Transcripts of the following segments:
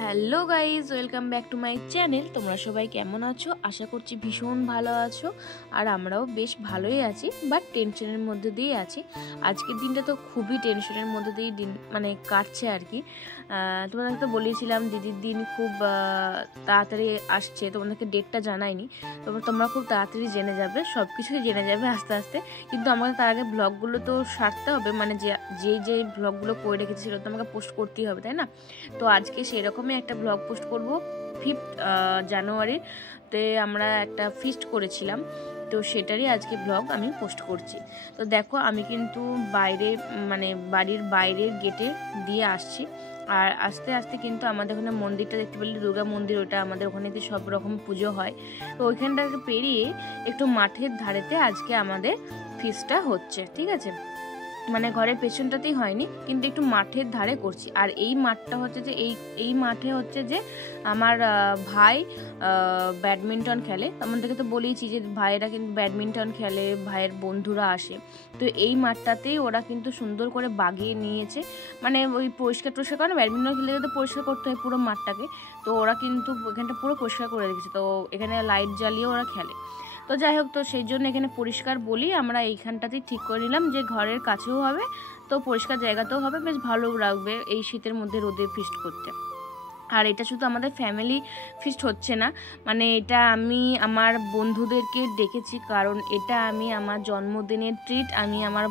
Hello guys, welcome back to my channel. তোমরা সবাই কেমন আছো? আশা করছি ভীষণ ভালো আছো। আর আমরাও বেশ ভালোই আছি, বাট টেনশনের মধ্যে দিয়ে আছি। আজকের দিনটা তো খুবই টেনশনের মধ্যে দিয়ে কাটছে আর কি। তোমাদেরকে তো বলেছিলাম দিদির দিন খুব তাড়াতাড়ি আসছে, তোমাদেরকে ডেটটা জানাইনি। তোমরা খুব তাড়াতাড়ি জেনে যাবে, সব কিছুই জেনে যাবে আস্তে আস্তে। কিন্তু আমাকে তার আগে ব্লগগুলো তো সারতে হবে, মানে যে ব্লগগুলো করে রেখেছি সেটা তো আমাকে পোস্ট করতেই হবে, তাই না? তো আজকে সেরকমই একটা ব্লগ পোস্ট করব 5th জানুয়ারিতে আমরা একটা ফিস্ট করেছিলাম, তো সেটারই আজকে ব্লগ আমি পোস্ট করছি। তো দেখো আমি কিন্তু বাড়ির বাইরের গেটে দিয়ে আসছি। আর আস্তে আস্তে কিন্তু আমাদের ওখানে মন্দিরটা দেখতে পেলে, দুর্গা মন্দির, ওটা আমাদের ওখানেতে সব রকম পুজো হয়। তো ওইখানটাকে পেরিয়ে একটু মাঠের ধারেতে আজকে আমাদের ফিস্টটা হচ্ছে, ঠিক আছে? মানে ঘরের পেছনটাতেই হয়নি, কিন্তু একটু মাঠের ধারে করছি। আর এই মাঠটা হচ্ছে যে এই মাঠে হচ্ছে যে আমার ভাই ব্যাডমিন্টন খেলে। আমাদেরকে তো বলেইছি যে ভাইয়েরা কিন্তু ব্যাডমিন্টন খেলে, ভাইয়ের বন্ধুরা আসে। তো এই মাঠটাতেই ওরা কিন্তু সুন্দর করে বাগিয়ে নিয়েছে, মানে ওই পরিষ্কার করে না, ব্যাডমিন্টন খেলতে গেলে তো পরিষ্কার করতে হয় পুরো মাঠটাকে। তো ওরা কিন্তু এখানটা পুরো পরিষ্কার করে রেখেছে, তো এখানে লাইট জ্বালিয়ে ওরা খেলে। তো যাই হোক, তো সেই জন্য এখানে পরিষ্কার বলি আমরা এইখানটাতেই ঠিক করে নিলাম যে ঘরের কাছেও হবে, তো পরিষ্কার জায়গাতেও হবে, বেশ ভালো লাগবে এই শীতের মধ্যে রোদে ফিস্ট করতে। আর এটা শুধু আমাদের ফ্যামিলি ফিস্ট হচ্ছে না, মানে এটা আমি আমার বন্ধুদেরকে ডেকেছি, কারণ এটা আমি আমার জন্মদিনের ট্রিট আমি আমার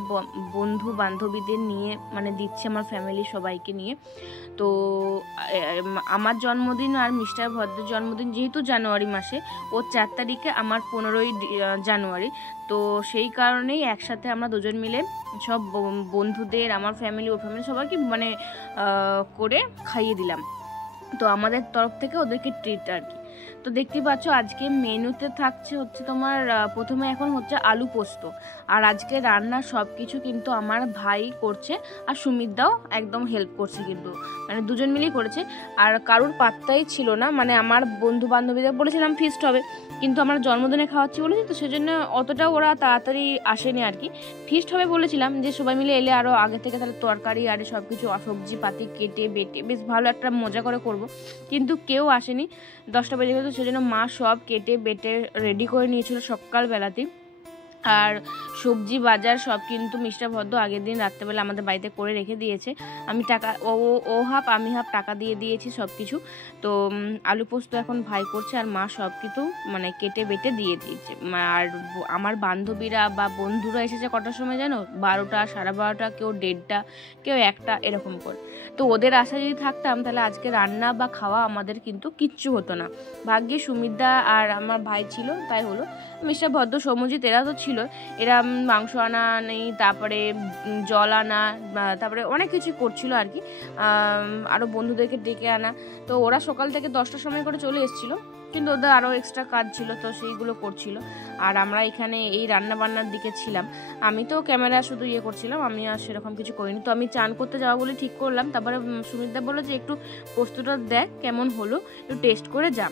বন্ধু বান্ধবীদের নিয়ে মানে দিচ্ছি, আমার ফ্যামিলি সবাইকে নিয়ে। তো আমার জন্মদিন আর মিস্টার ভদ্রের জন্মদিন যেহেতু জানুয়ারি মাসে, ওর 4 তারিখে, আমার 15ই জানুয়ারি। তো সেই কারণেই একসাথে আমরা দুজন মিলে সব বন্ধুদের, আমার ফ্যামিলি, ওর ফ্যামিলি সবাইকে মানে করে খাইয়ে দিলাম। তো আমাদের তরফ থেকে ওদেরকে ট্রিট আর কি। তো দেখতেই পাচ্ছ আজকে মেনুতে থাকছে হচ্ছে তোমার প্রথমে এখন হচ্ছে আলু পোস্ত। আর আজকে রান্না সব কিছু কিন্তু আমার ভাই করছে, আর সুমিতদাও একদম হেল্প করছে, কিন্তু মানে দুজন মিলেই করেছে। আর কারুর পাত্তাই ছিল না, মানে আমার বন্ধু বান্ধবীদের বলেছিলাম ফিস্ট হবে, কিন্তু আমরা জন্মদিনে খাওয়াচ্ছি বলেছি, তো সেজন্য অতটা ওরা তাড়াতাড়ি আসেনি আর কি। ফিস্ট হবে বলেছিলাম যে সবাই মিলে এলে আরও আগে থেকে তাহলে তরকারি আর সব কিছু সবজি পাতি কেটে বেটে বেশ ভালো একটা মজা করে করব, কিন্তু কেউ আসেনি। 10টা বেজে গেছে, সেজন্য মা সব কেটে বেটে রেডি করে নিয়েছিল সকালবেলাতেই। আর সবজি বাজার সব কিন্তু মিস্টার ভদ্র আগের দিন রাত্রেবেলা আমাদের বাড়িতে করে রেখে দিয়েছে। আমি টাকা ও হাফ আমি হাফ টাকা দিয়ে দিয়েছি সব কিছু। তো আলু পোস্ত এখন ভাই করছে, আর মা সব কিছু মানে কেটে বেটে দিয়ে দিয়েছে। আর আমার বান্ধবীরা বা বন্ধুরা এসেছে কটার সময় জানো? 12টা, 12:30, কেউ 1:30, কেউ 1টা, এরকম করে। তো ওদের আশা যদি থাকতাম তাহলে আজকে রান্না বা খাওয়া আমাদের কিন্তু কিচ্ছু হতো না। ভাগ্যে সুমিতদা আর আমার ভাই ছিল, তাই হলো। মিস্টার ভদ্র, সৌমজিৎ এরা তো ছিল, এরা মাংস আনা নেই, তারপরে জল আনা, তারপরে অনেক কিছু করছিল আর কি, আরও বন্ধুদেরকে ডেকে আনা। তো ওরা সকাল থেকে 10টার সময় করে চলে এসেছিলো, কিন্তু ওদের আরও এক্সট্রা কাজ ছিল, তো সেইগুলো করছিল। আর আমরা এখানে এই রান্না বান্নার দিকে ছিলাম। আমি তো ক্যামেরা শুধু করছিলাম, আমি আর সেরকম কিছু করিনি। তো আমি চান করতে যাওয়া বলে ঠিক করলাম। তারপরে সুমিতদা বললো যে একটু পোস্তটা দেখ কেমন হলো, একটু টেস্ট করে যা।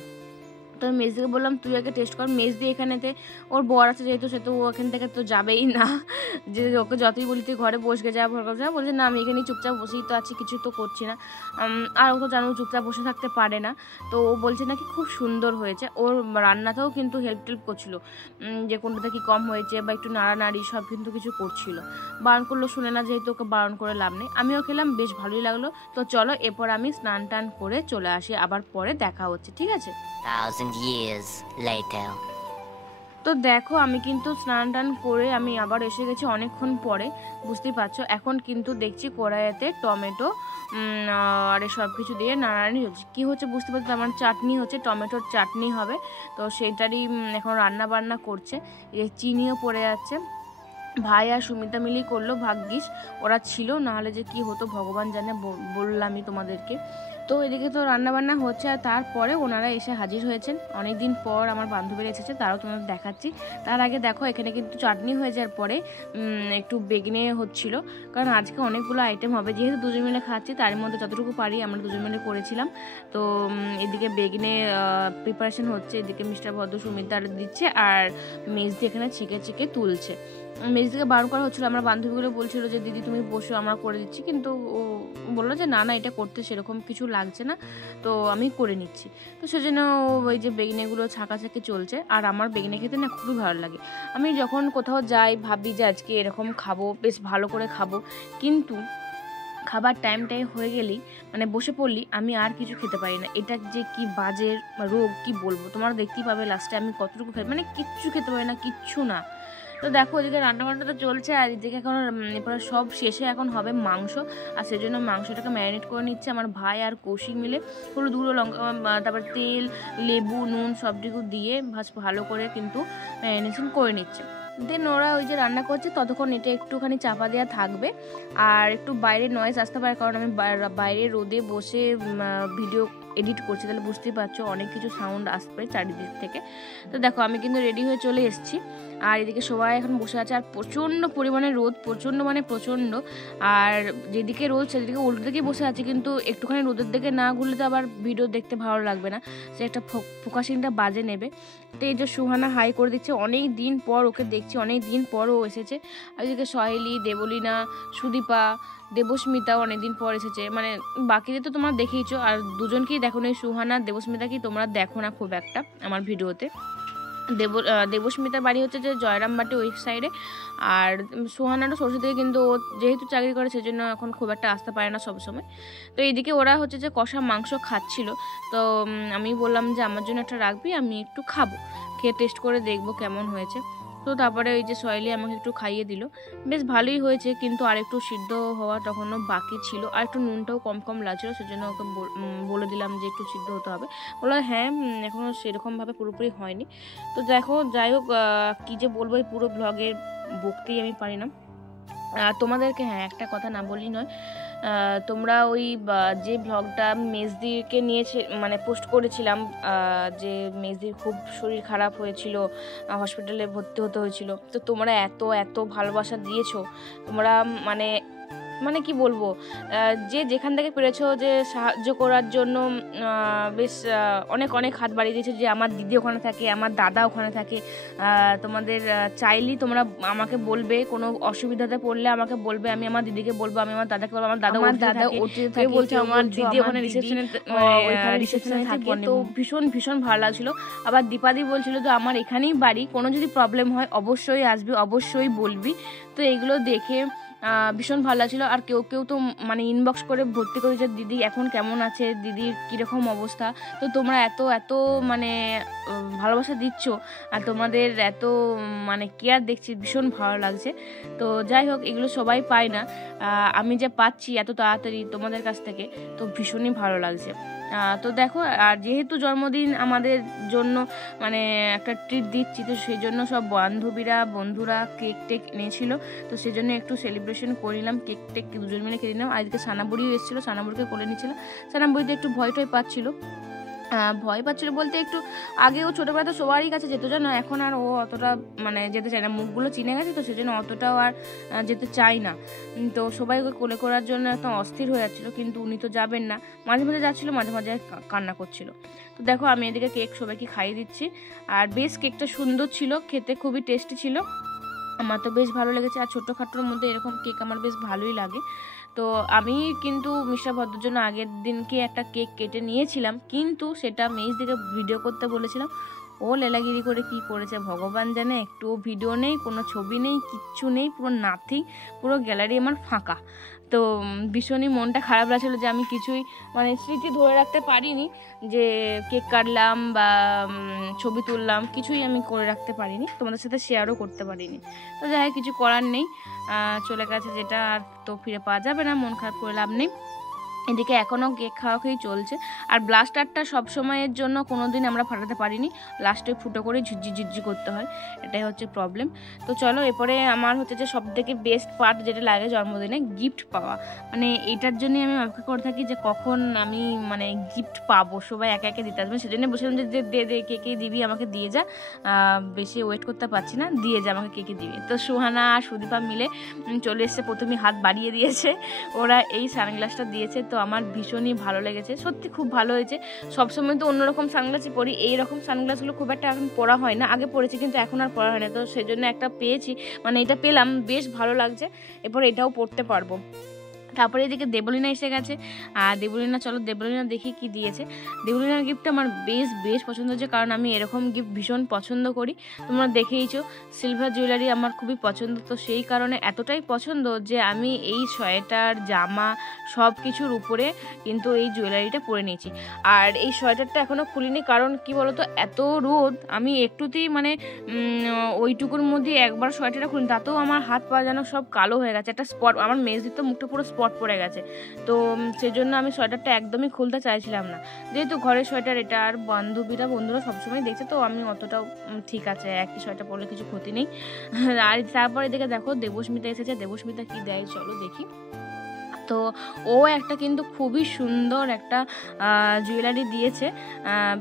তো আমি মেজদিকে বললাম তুই আগে টেস্ট কর। মেজদি এখানেতে ওর বর আছে যেহেতু, সে তো ওখান থেকে তো যাবেই না, যে ওকে যতই বলি তুই ঘরে বসে যা বলছে না আমি এখানেই চুপচাপ বসেই তো আছি, কিছু তো করছি না। আর ও তো জানো চুপচাপ বসে থাকতে পারে না। তো ও বলছে নাকি খুব সুন্দর হয়েছে, ওর রান্নাতেও কিন্তু হেল্প করছিল, যে কোনটাতে কি কম হয়েছে বা একটু নাড়ানাড়ি সব কিন্তু কিছু করছিল। বারণ করলো শুনে না, যেহেতু ওকে বারণ করে লাভ নেই। আমিও খেলাম, বেশ ভালোই লাগলো। তো চলো এরপর আমি স্নান টান করে চলে আসি, আবার পরে দেখা হচ্ছে, ঠিক আছে? 1,000 years later. তো দেখো আমি কিন্তু স্নান টান করে আমি আবার এসে গেছি অনেকক্ষণ পরে, বুঝতেই পারছো। এখন কিন্তু দেখছি কড়াইতে টমেটো আর সব কিছু দিয়ে নাড়ানি হচ্ছে। কী হচ্ছে বুঝতে পারছো? আমার চাটনি হচ্ছে, টমেটোর চাটনি হবে। তো সেইটারই এখন রান্না বান্না করছে। চিনিও পড়ে যাচ্ছে। ভাই আর সুমিতা মিলেই করলো, ভাগ্যিস ওরা ছিল, নাহলে যে কি হতো ভগবান জানে, বললামই তোমাদেরকে। তো এদিকে তো রান্নাবান্না হচ্ছে, আর তারপরে ওনারা এসে হাজির হয়েছেন। অনেকদিন পর আমার বান্ধবীরা এসেছে, তারাও তোমাদের দেখাচ্ছি। তার আগে দেখো এখানে কিন্তু চাটনি হয়ে যাওয়ার পরে একটু বেগনে হচ্ছিল, কারণ আজকে অনেকগুলো আইটেম হবে, যেহেতু দুজন মিলে খাচ্ছি তার মধ্যে যতটুকু পারি আমরা দুজন মিলে করেছিলাম। তো এদিকে বেগনে প্রিপারেশন হচ্ছে, এদিকে মিস্টার ভদ্র সুমিতার দিচ্ছে, আর মেজদি এখানে চিকে তুলছে। মেজদিকে বারণ করা হচ্ছিলো, আমার বান্ধবীগুলো বলছিল যে দিদি তুমি বসো আমরা করে দিচ্ছি, কিন্তু ও বললো যে না এটা করতে সেরকম কিছু লাগে লাগছে না, তো আমি করে নিচ্ছি। তো সেজন্য ওই যে বেগনেগুলো ছাঁকাছাঁকি চলছে। আর আমার বেগনে খেতে না খুবই ভালো লাগে। আমি যখন কোথাও যাই ভাবি যে আজকে এরকম খাবো, বেশ ভালো করে খাবো, কিন্তু খাবার টাইমটাই হয়ে গেলেই মানে বসে পড়লি আমি আর কিছু খেতে পারি না। এটা যে কি বাজে রোগ কি বলবো, তোমরা দেখতেই পাবে লাস্টে আমি কতটুকু খাই, মানে কিচ্ছু খেতে পারি না, কিচ্ছু না। তো দেখো ওদিকে রান্নাবান্না তো চলছে, আর এদিকে এখন এরপরে সব শেষে এখন হবে মাংস, আর সেজন্য মাংসটাকে ম্যারিনেট করে নিচ্ছে আমার ভাই আর কৌশিক মিলে। হলুদ গুঁড়ো, লঙ্কা, তারপর তেল, লেবু, নুন সবটুকু দিয়ে ভালো করে কিন্তু ম্যারিনেশন করে নিচ্ছে। দেন ওরা ওই যে রান্না করছে ততক্ষণ এটা একটুখানি চাপা দেওয়া থাকবে। আর একটু বাইরে নয়েজ আসতে পারে, কারণ আমি বাইরে রোদে বসে ভিডিও এডিট করছি, তাহলে বুঝতেই পারছো অনেক কিছু সাউন্ড আসবে চারিদিক থেকে। তো দেখো আমি কিন্তু রেডি হয়ে চলে এসেছি, আর এদিকে সবাই এখন বসে আছে। আর প্রচণ্ড পরিমাণে রোদ, প্রচণ্ড মানে প্রচণ্ড। আর যেদিকে রোদ সেদিকে উল্টো দিকেই বসে আছে, কিন্তু একটুখানি রোদের দিকে না ঘুরলে তো আবার ভিডিও দেখতে ভালো লাগবে না, সে একটা ফোকাসিংটা বাজে নেবে। তো এই যে সুহানা হাই করে দিচ্ছে, অনেক দিন পর ওকে দেখছি, অনেক দিন পর ও এসেছে। আর এদিকে সহেলি, দেবলীনা, সুদীপা, দেবস্মিতাও অনেকদিন পর এসেছে। মানে বাকিদের তো তোমরা দেখেইছো, আর দুজনকেই দেখো না, সুহানা দেবস্মিতাকেই তোমরা দেখো না খুব একটা আমার ভিডিওতে। দেবস্মিতার বাড়ি হচ্ছে যে জয়রামবাটি ওই সাইডে, আর সুহানারও সরষে থেকে, কিন্তু ও যেহেতু চাকরি করে সেজন্য এখন খুব একটা আসতে পারে না সবসময়। তো এইদিকে ওরা হচ্ছে যে কষা মাংস খাচ্ছিল, তো আমি বললাম যে আমার জন্য একটা রাখবি, আমি একটু খাবো, খেয়ে টেস্ট করে দেখবো কেমন হয়েছে। তো তারপরে ওই যে সয়েলি আমাকে একটু খাইয়ে দিল, বেশ ভালোই হয়েছে, কিন্তু আর একটু সিদ্ধ হওয়া তখনও বাকি ছিল, আর একটু নুনটাও কম কম লাগছিলো, সেজন্য ওকে বলে দিলাম যে একটু সিদ্ধ হতে হবে। বললো হ্যাঁ, এখনও সেরকমভাবে পুরোপুরি হয়নি। তো দেখো যাই হোক, কী যে বলবো, এই পুরো ব্লগে বকতেই আমি পারি না। তোমাদেরকে হ্যাঁ একটা কথা না বলি নয়, তোমরা ওই যে ব্লগটা মেজদিকে নিয়েছে মানে পোস্ট করেছিলাম, যে মেজদির খুব শরীর খারাপ হয়েছিল, হসপিটালে ভর্তি হতে হয়েছিল, তো তোমরা এত এত ভালোবাসা দিয়েছো, তোমরা মানে মানে কি বলবো, যে যেখান থেকে পেরেছো যে সাহায্য করার জন্য বেশ অনেক অনেক হাত বাড়িয়ে দিয়েছো। যে আমার দিদি ওখানে থাকে, আমার দাদা ওখানে থাকে, তোমাদের চাইলেই তোমরা আমাকে বলবে, কোনো অসুবিধাতে পড়লে আমাকে বলবে, আমি আমার দিদিকে বলবো, আমি আমার দাদাকে বলবো, আমার দাদা ওটিতে থাকে, বলছে আমার দিদি ওখানে রিসেপশনে থাকে। তো ভীষণ ভীষণ ভালো লাগছিলো। আবার দীপাদি বলছিল যে আমার এখানেই বাড়ি, কোনো যদি প্রবলেম হয় অবশ্যই আসবি, অবশ্যই বলবি। তো এইগুলো দেখে ভীষণ ভালো লাগছিলো। আর কেউ কেউ তো মানে ইনবক্স করে ভর্তি করেছে দিদি এখন কেমন আছে, দিদির কীরকম অবস্থা। তো তোমরা এত এত মানে ভালোবাসা দিচ্ছ, আর তোমাদের এত মানে কেয়ার দেখছি, ভীষণ ভালো লাগছে। তো যাই হোক, এগুলো সবাই পায় না, আমি যে পাচ্ছি এত তাড়াতাড়ি তোমাদের কাছ থেকে, তো ভীষণই ভালো লাগছে। তো দেখো, আর যেহেতু জন্মদিন আমাদের জন্য মানে একটা ট্রিট দিচ্ছি, তো সেই জন্য সব বন্ধুরা কেক টেক এনেছিল, তো সেই জন্য একটু সেলিব্রেশন করে নিলাম, কেক টেক দুজন মিলে খেয়ে নিলাম। আজকে সানাবুড়িও এসেছিলো, সানাবুড়িকে কোলে নিচ্ছিল। সানাবুড়িতে একটু ভয় পাচ্ছিল বলতে, একটু আগেও ছোটোবেলা তো সবারই কাছে যেত জানো, এখন আর ও অতটা মানে যেতে চায় না, মুখগুলো চিনে গেছে, তো সেজন্য অতটাও আর যেতে চাই না। তো সবাই ওকে কোলে করার জন্য একদম অস্থির হয়ে যাচ্ছিলো, কিন্তু উনি তো যাবেন না, মাঝে মাঝে যাচ্ছিলো, মাঝে মাঝে কান্না করছিল। তো দেখো আমি এদিকে কেক সবাইকে খাইয়ে দিচ্ছি, আর বেশ কেকটা সুন্দর ছিল, খেতে খুবই টেস্টি ছিল, আমার তো বেশ ভালো লেগেছে। আর ছোটোখাটোর মধ্যে এরকম কেক আমার বেশ ভালোই লাগে। তো আমি কিন্তু মিস্টার ভদ্রের জন্য আগের দিনকে একটা কেক কেটে নিয়েছিলাম, কিন্তু সেটা মেজ দিকে ভিডিও করতে বলেছিলাম, ও লেলাগিরি করে কি করেছে ভগবান জানে, একটুও ভিডিও নেই, কোনো ছবি নেই, কিচ্ছু নেই, পুরো নাথিং, পুরো গ্যালারি আমার ফাঁকা। তো ভীষণই মনটা খারাপ লাগছিলো যে আমি কিছুই মানে স্মৃতি ধরে রাখতে পারিনি, যে কেক কাটলাম বা ছবি তুললাম, কিছুই আমি করে রাখতে পারিনি, তোমাদের সাথে শেয়ারও করতে পারিনি। তো যাই হোক, কিছু করার নেই, চলে গেছে যেটা, আর তো ফিরে পাওয়া যাবে না, মন খারাপ করে লাভ নেই। এদিকে এখনও কেক খাওয়াই চলছে। আর ব্লাস্টারটা সব সময়ের জন্য কোনো দিন আমরা ফাটাতে পারিনি, লাস্টে ফুটো করে ঝুজ্জি করতে হয়, এটাই হচ্ছে প্রবলেম। তো চলো, এরপরে আমার হচ্ছে যে সবথেকে বেস্ট পার্ট যেটা লাগে জন্মদিনে, গিফট পাওয়া। মানে এটার জন্যই আমি অপেক্ষা করে থাকি যে কখন আমি মানে গিফট পাবো, সবাই একে একে দিতে আসবে, সেজন্য বলছিলাম যে দে কে কে দিবি, আমাকে দিয়ে যা, বেশি ওয়েট করতে পারছি না, দিয়ে যা আমাকে কে কে দিবি। তো সুহানা আর সুদীপা মিলে চলে এসছে, প্রথমেই হাত বাড়িয়ে দিয়েছে, ওরা এই সানগ্লাসটা দিয়েছে, তো আমার ভীষণই ভালো লেগেছে, সত্যি খুব ভালো হয়েছে। সবসময় তো অন্যরকম সানগ্লাসই পরি, এইরকম সানগ্লাসগুলো খুব একটা এখন পরা হয় না, আগে পরেছি কিন্তু এখন আর পরা হয় না, তো সেই জন্য একটা পেয়েছি, মানে এটা পেলাম, বেশ ভালো লাগছে, এরপর এটাও পরতে পারবো। তারপরে এদিকে দেবলীনা এসে গেছে। আর দেবলীনা, চলো দেবলীনা দেখি কি দিয়েছে। দেবলীনার গিফটটা আমার বেশ পছন্দ হয়েছে, কারণ আমি এরকম গিফট ভীষণ পছন্দ করি। তোমরা দেখেইছো সিলভার জুয়েলারি আমার খুবই পছন্দ, তো সেই কারণে এতটাই পছন্দ যে আমি এই সোয়েটার, জামা সব কিছুর উপরে কিন্তু এই জুয়েলারিটা পরে নিয়েছি। আর এই সোয়েটারটা এখনও খুলিনি, কারণ কি বলতো, এত রোদ, আমি একটুতেই মানে ওইটুকুর মধ্যে একবার সোয়েটারটা খুলিনি, তাতেও আমার হাত পা যেন সব কালো হয়ে গেছে, একটা স্পট, আমার মেজদির তো মুখটা পুরো স্পট পড়ে গেছে। তো সেজন্য আমি সোয়েটারটা একদমই খুলতে চাইছিলাম না, যেহেতু ঘরের সোয়েটার এটা, আর বন্ধুরা সবসময় দেখছে, তো আমি অতটাও ঠিক আছে, একই সোয়েটার পরলে কিছু ক্ষতি নেই। আর তারপরে দেখে দেখো দেবস্মিতা এসেছে। দেবস্মিতা কি দেয় চলো দেখি। তো ও একটা কিন্তু খুবই সুন্দর একটা জুয়েলারি দিয়েছে,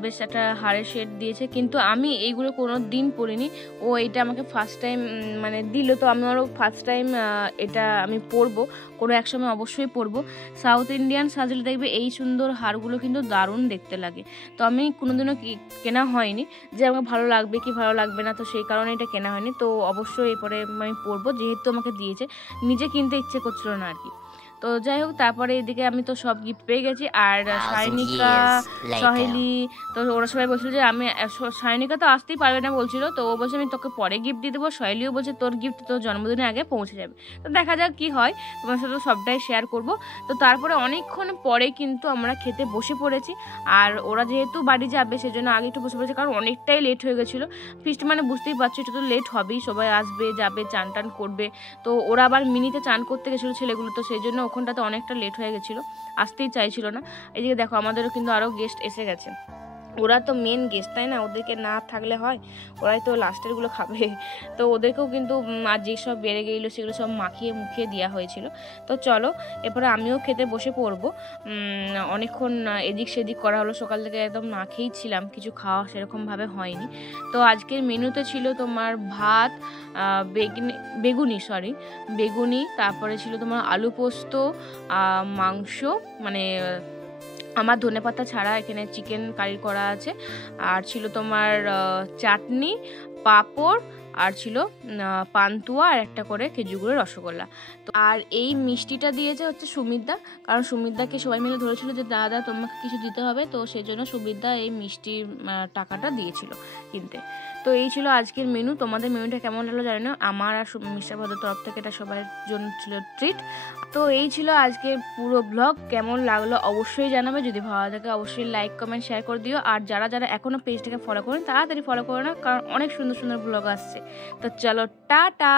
বেশ একটা হারের সেট দিয়েছে, কিন্তু আমি এইগুলো কোনো দিন পরিনি। ও এটা আমাকে ফার্স্ট টাইম মানে দিল, তো আমারও ফার্স্ট টাইম এটা আমি পরবো, কোনো এক সময় অবশ্যই পরবো। সাউথ ইন্ডিয়ান সাজলে দেখবে এই সুন্দর হারগুলো কিন্তু দারুণ দেখতে লাগে, তো আমি কোনোদিনও কেনা হয়নি যে আমাকে ভালো লাগবে কি ভালো লাগবে না, তো সেই কারণে এটা কেনা হয়নি। তো অবশ্যই এরপরে আমি পরবো, যেহেতু আমাকে দিয়েছে, নিজে কিনতে ইচ্ছে করছিল না আর কি। তো যাই হোক, তারপরে এদিকে আমি তো সব গিফট পেয়ে গেছি। আর সায়নিকা, সহেলি, তো ওরা সবাই বলছিল যে আমি, সায়নিকা তো আসতেই পারবে না বলছিল, তো ও বলছে আমি তোকে পরে গিফট দিয়ে দেবো। সহেলিও বলছে তোর গিফট তোর জন্মদিনের আগে পৌঁছে যাবে। তো দেখা যাক কি হয়, তোমার সাথে সবটাই শেয়ার করব। তো তারপরে অনেকক্ষণ পরে কিন্তু আমরা খেতে বসে পড়েছি। আর ওরা যেহেতু বাড়ি যাবে সেজন্য আগে একটু বসে পড়েছে, কারণ অনেকটাই লেট হয়ে গেছিলো। ফিস্ট মানে বুঝতেই পারছো, এটা তো লেট হবেই, সবাই আসবে যাবে, চান টান করবে। তো ওরা আবার মিনিতে চান করতে গেছিলো ছেলেগুলো, তো সেই জন্য ওখানটাতে অনেকটা লেট হয়ে গেছিলো, আসতেই চাইছিল না। এদিকে দেখো আমাদেরও কিন্তু আরও গেস্ট এসে গেছে। ওরা তো মেন গেস্ট, তাই না, ওদেরকে না থাকলে হয়, ওরাই তো লাস্টেরগুলো খাবে। তো ওদেরকেও কিন্তু আর যেসব বেড়ে গেছিলো সেগুলো সব মাখিয়ে মুখিয়ে দেওয়া হয়েছিল। তো চলো এরপরে আমিও খেতে বসে পড়বো। অনেকক্ষণ এদিক সেদিক করা হলো, সকাল থেকে একদম না খেয়েই ছিলাম, কিছু খাওয়া সেরকমভাবে হয়নি। তো আজকের মেনুতে ছিল তোমার ভাত, বেগুনি, তারপরে ছিল তোমার আলু পোস্ত, মাংস, মানে আমার ধনেপাতা ছাড়া এখানে চিকেন কারি করা আছে, আর ছিল তোমার চাটনি, পাঁপড়, আর ছিল পান্তুয়া, আর একটা করে খেজুরের রসগোল্লা। তো আর এই মিষ্টিটা দিয়েছে হচ্ছে সুমিতদা, কারণ সুমিতদাকে সবাই মিলে ধরেছিল যে দাদা তোমাকে কিছু দিতে হবে, তো সেই জন্য সুমিতদা এই মিষ্টির টাকাটা দিয়েছিল কিনতে। তো এই ছিল আজকের মেনু। তোমাদের মেনুটা কেমন লাগলো জানি না, আমার আর মিস্টার ভদ্রের তরফ থেকে এটা সবার জন্য ছিল ট্রিট। তো এই ছিল আজকের পুরো ব্লগ, কেমন লাগলো অবশ্যই জানাবে, যদি ভালো লাগে অবশ্যই লাইক কমেন্ট শেয়ার করে দিও। আর যারা এখনো পেজটাকে ফলো করেন তাড়াতাড়ি ফলো করে না, কারণ অনেক সুন্দর সুন্দর ব্লগ আসছে। তো চলো টাটা।